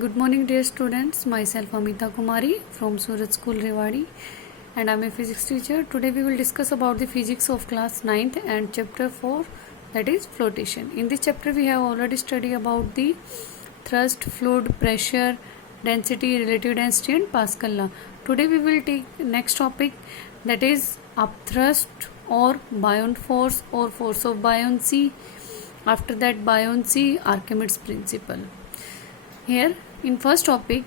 Good morning, dear students. Myself Amita Kumari from Suraj School Rewari, and I'm a physics teacher. Today we will discuss about the physics of class 9th and chapter 4, that is flotation. In this chapter we have already studied about the thrust, fluid, pressure, density, relative density and Pascal law. Today we will take next topic, that is upthrust or buoyant force or force of buoyancy. After that, buoyancy, Archimedes principle. Here in first topic,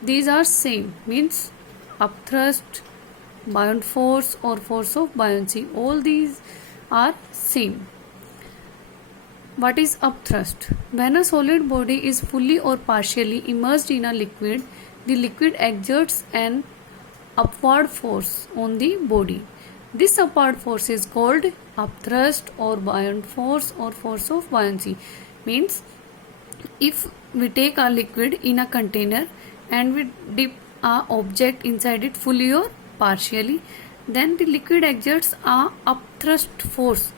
these are same, means upthrust, buoyant force or force of buoyancy, all these are same. What is upthrust? When a solid body is fully or partially immersed in a liquid, the liquid exerts an upward force on the body. This upward force is called upthrust or buoyant force or force of buoyancy. Means if we take a liquid in a container and we dip a object inside it fully or partially, then the liquid exerts a upthrust force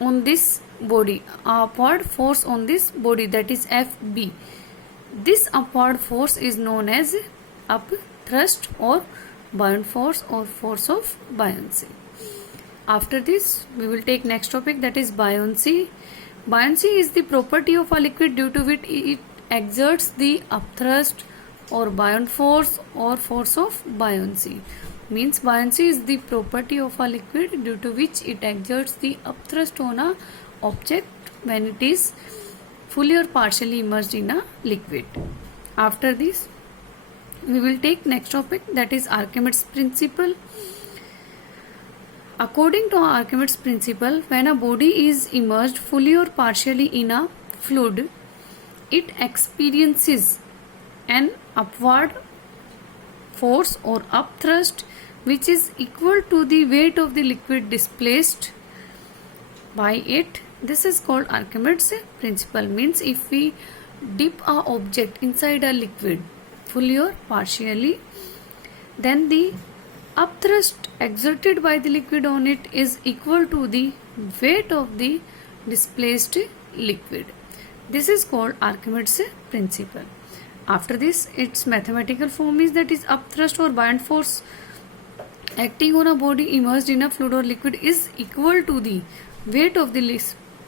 on this body, upward force on this body, that is FB. This upward force is known as upthrust or buoyant force or force of buoyancy. After this we will take next topic, that is buoyancy. Buoyancy is the property of a liquid due to which it exerts the upthrust or buoyant force or force of buoyancy. Means buoyancy is the property of a liquid due to which it exerts the upthrust on a object when it is fully or partially immersed in a liquid. After this we will take next topic, that is Archimedes principle. According to Archimedes principle, when a body is immersed fully or partially in a fluid, it experiences an upward force or upthrust which is equal to the weight of the liquid displaced by it. This is called Archimedes principle. Means if we dip a object inside a liquid fully or partially, then the upthrust exerted by the liquid on it is equal to the weight of the displaced liquid. This is called Archimedes principle. After this, its mathematical form is, that is upthrust or buoyant force acting on a body immersed in a fluid or liquid is equal to the weight of the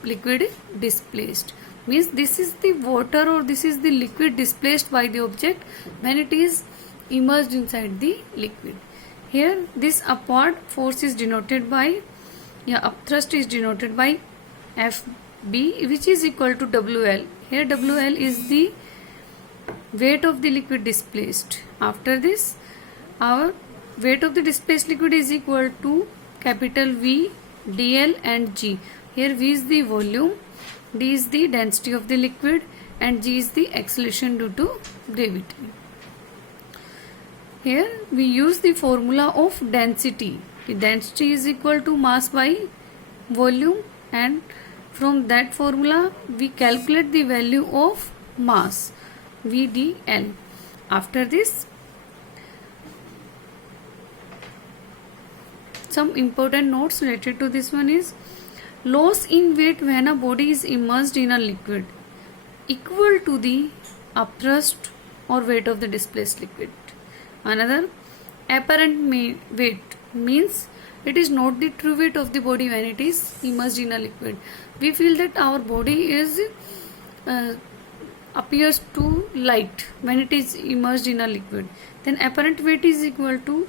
liquid displaced. Means this is the water or this is the liquid displaced by the object when it is immersed inside the liquid. Here this upward force is denoted by, upthrust is denoted by FB, which is equal to WL. Here WL is the weight of the liquid displaced. After this, our weight of the displaced liquid is equal to capital V, DL and G. Here V is the volume, D is the density of the liquid and G is the acceleration due to gravity. Here we use the formula of density. The density is equal to mass by volume, and from that formula we calculate the value of mass, VDL. After this, some important notes related to this one is loss in weight when a body is immersed in a liquid equal to the upthrust or weight of the displaced liquid. Another, apparent weight means it is not the true weight of the body when it is immersed in a liquid. We feel that our body is appears too light when it is immersed in a liquid. Then apparent weight is equal to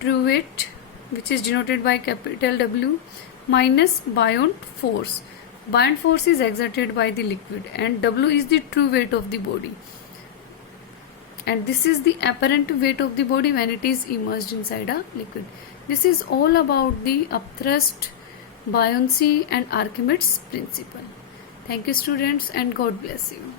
true weight, which is denoted by capital W, minus buoyant force. Buoyant force is exerted by the liquid and W is the true weight of the body. And this is the apparent weight of the body when it is immersed inside a liquid. This is all about the upthrust, buoyancy and Archimedes principle. Thank you students, and God bless you.